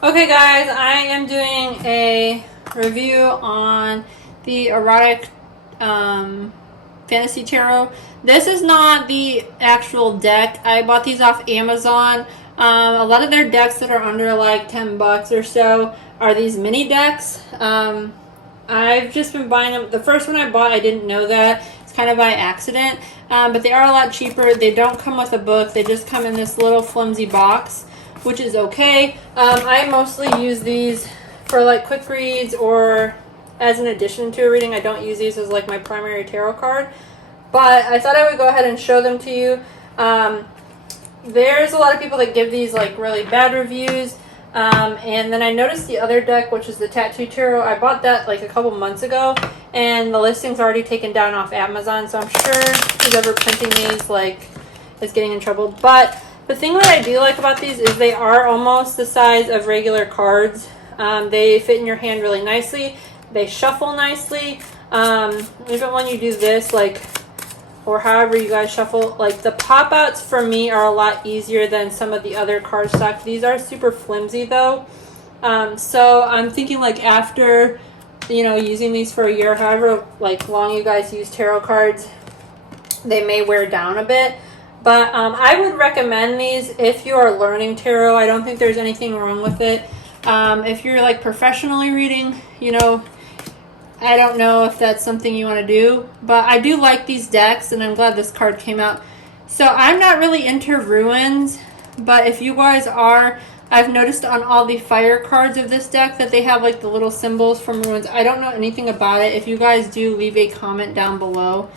Okay guys, I am doing a review on the Erotic Fantasy Tarot. This is not the actual deck. I bought these off Amazon. A lot of their decks that are under like 10 bucks or so are these mini decks. I've just been buying them. The first one I bought, I didn't know that. It's kind of by accident. But they are a lot cheaper. They don't come with a book. They just come in this little flimsy box, which is okay. I mostly use these for like quick reads or as an addition to a reading. I don't use these as like my primary tarot card, but I thought I would go ahead and show them to you. There's a lot of people that give these like really bad reviews, and then I noticed the other deck, which is the Tattoo Tarot. I bought that like a couple months ago, and the listing's already taken down off Amazon, so I'm sure whoever printing these like is getting in trouble. But the thing that I do like about these is they are almost the size of regular cards. They fit in your hand really nicely. They shuffle nicely. Even when you do this, like, or however you guys shuffle, like the pop outs for me are a lot easier than some of the other card stock. These are super flimsy though. So I'm thinking like after, using these for a year, however like long you guys use tarot cards, they may wear down a bit. But I would recommend these if you are learning tarot. I don't think there's anything wrong with it. If you're like professionally reading, I don't know if that's something you want to do. But I do like these decks, and I'm glad this card came out. So I'm not really into ruins, but if you guys are, I've noticed on all the fire cards of this deck that they have like the little symbols from ruins. I don't know anything about it. If you guys do, leave a comment down below.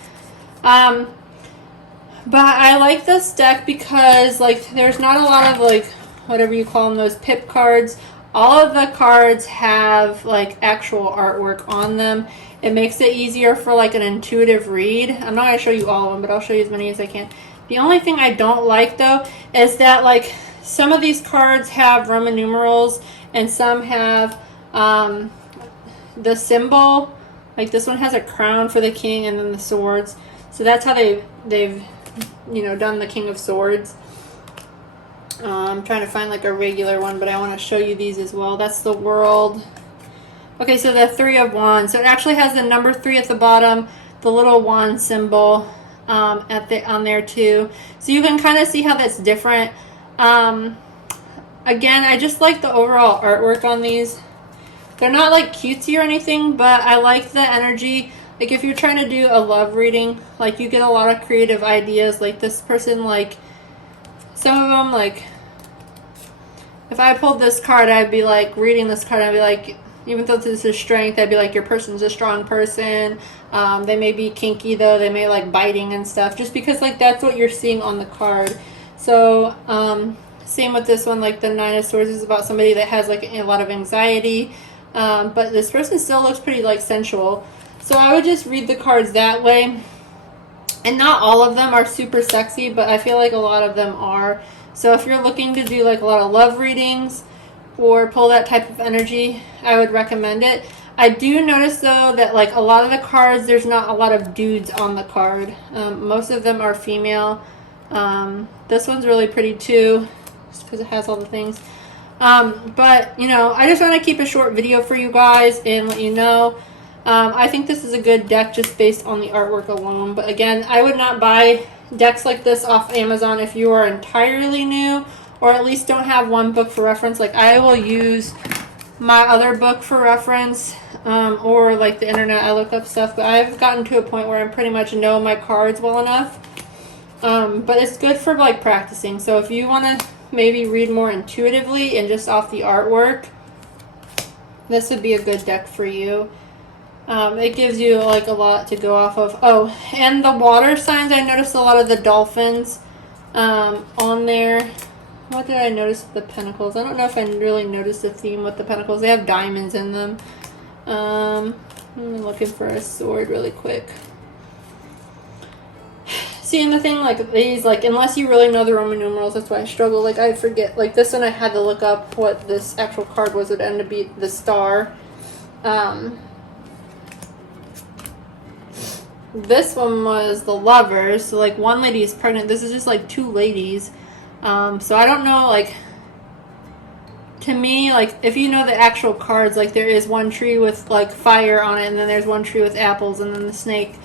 But I like this deck because, like, there's not a lot of, like, whatever you call them, those pip cards. All of the cards have, like, actual artwork on them. It makes it easier for, like, an intuitive read. I'm not going to show you all of them, but I'll show you as many as I can. The only thing I don't like, though, is that, like, some of these cards have Roman numerals and some have the symbol. Like, this one has a crown for the king and then the swords. So that's how they've done the King of Swords. I'm trying to find like a regular one, but I want to show you these as well. That's the World. Okay, so the Three of Wands. So it actually has the number 3 at the bottom, the little wand symbol on there too. So you can kind of see how that's different. Again, I just like the overall artwork on these. They're not like cutesy or anything, but I like the energy. Like, if you're trying to do a love reading, like, you get a lot of creative ideas. Like, this person, like, some of them, like, if I pulled this card, I'd be, like, reading this card, I'd be, like, even though this is strength, I'd be, like, your person's a strong person. They may be kinky, though. They may like biting and stuff, just because, like, that's what you're seeing on the card. So, same with this one, like, the Nine of Swords is about somebody that has, like, a lot of anxiety. But this person still looks pretty, like, sensual. So I would just read the cards that way. And not all of them are super sexy, but I feel like a lot of them are. So if you're looking to do like a lot of love readings or pull that type of energy, I would recommend it. I do notice though that like a lot of the cards, there's not a lot of dudes on the card. Most of them are female. This one's really pretty too, just because it has all the things. But I just want to keep a short video for you guys and let you know. I think this is a good deck just based on the artwork alone. But again, I would not buy decks like this off Amazon if you are entirely new or at least don't have one book for reference. Like, I will use my other book for reference or like the internet. I look up stuff, but I've gotten to a point where I pretty much know my cards well enough. But it's good for like practicing. So if you want to maybe read more intuitively and just off the artwork, this would be a good deck for you. It gives you like a lot to go off of. Oh, and the water signs, I noticed a lot of the dolphins on there. What did I notice with the pentacles? I don't know if I really noticed a theme with the pentacles. They have diamonds in them. I'm looking for a sword really quick. See, and the thing, like, these, like, unless you really know the Roman numerals, that's why I struggle. Like, I forget. Like, this one I had to look up what this actual card was. It ended up being the Star. This one was the Lovers. So, like, one lady is pregnant. This is just, like, two ladies. So I don't know, like, to me, like, if you know the actual cards, like, there is one tree with, like, fire on it, and then there's one tree with apples, and then the snake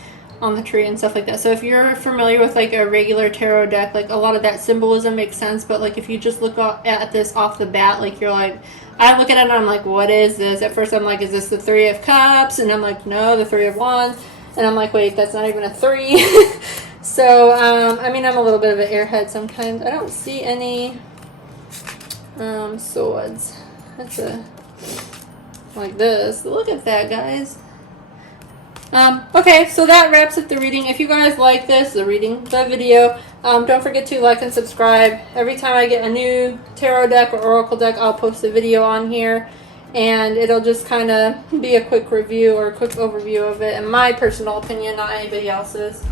on the tree and stuff like that. So if you're familiar with, like, a regular tarot deck, like, a lot of that symbolism makes sense, but, like, if you just look at this off the bat, like, you're like, I look at it and I'm like, what is this? At first I'm like, is this the Three of Cups? And I'm like, no, the Three of Wands. And I'm like, wait, that's not even a 3. So, I mean, I'm a little bit of an airhead sometimes. I don't see any swords. That's like this. Look at that, guys. Okay, so that wraps up the reading. If you guys like this, the video, don't forget to like and subscribe. Every time I get a new tarot deck or oracle deck, I'll post a video on here, and it'll just kind of be a quick review or a quick overview of it, in my personal opinion, not anybody else's.